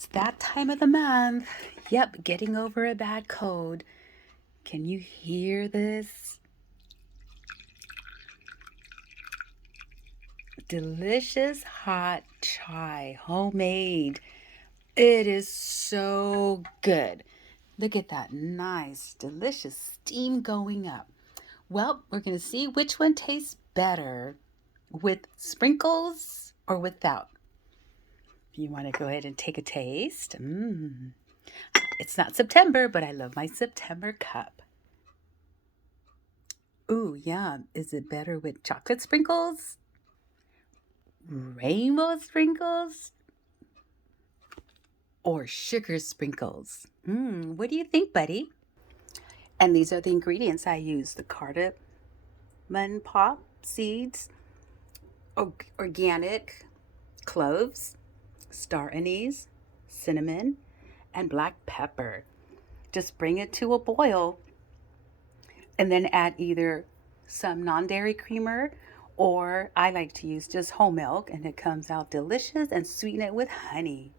It's that time of the month. Yep, getting over a bad cold. Can you hear this? Delicious hot chai, homemade. It is so good. Look at that nice, delicious steam going up. Well, we're going to see which one tastes better, with sprinkles or without. You want to go ahead and take a taste? It's not September, but I love my September cup. Ooh, yum. Is it better with chocolate sprinkles? Rainbow sprinkles? Or sugar sprinkles? What do you think, buddy? And these are the ingredients I use: the cardamom pop seeds, organic cloves, star anise, cinnamon, and black pepper. Just bring it to a boil and then add either some non-dairy creamer, or I like to use just whole milk, and it comes out delicious, and sweeten it with honey.